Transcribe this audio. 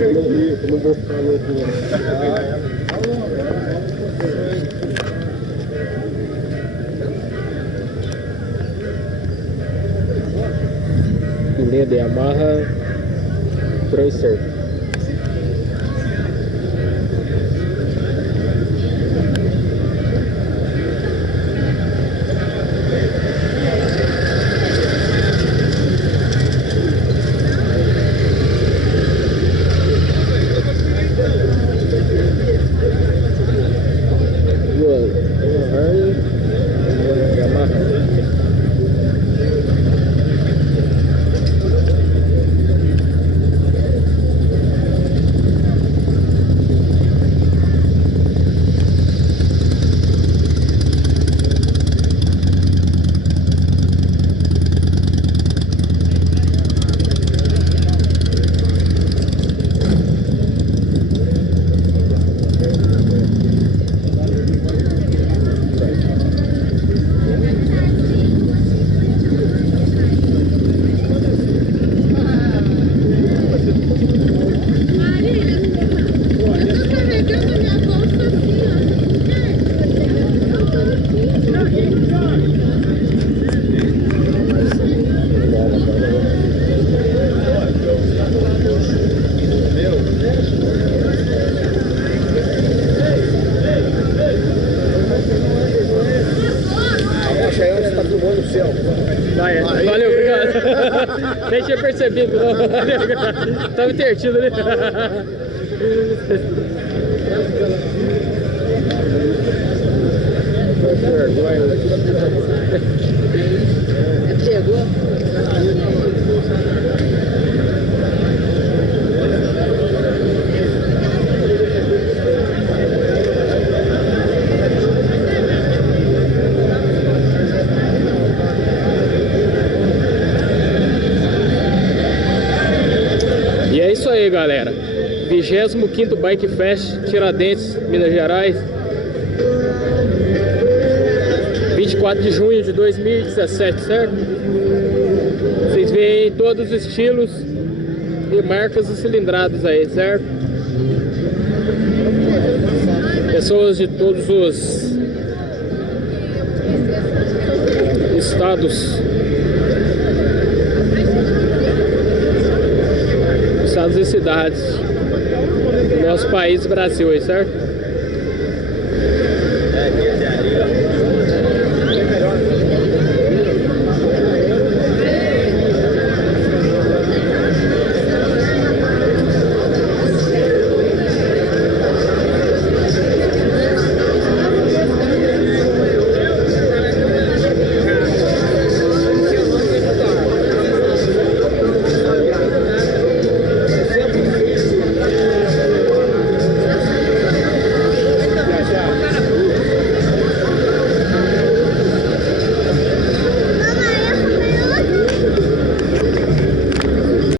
não vou ficar louco. Linha de Yamaha Tracer. Valeu, obrigado. Nem tinha percebido, não. Tava intertido ali. Chegou? E é isso aí, galera. 25º Bike Fest Tiradentes, Minas Gerais. 24 de junho de 2017, certo? Vocês veem todos os estilos e marcas e cilindradas aí, certo? Pessoas de todos os estados e cidades do nosso país, Brasil aí, certo?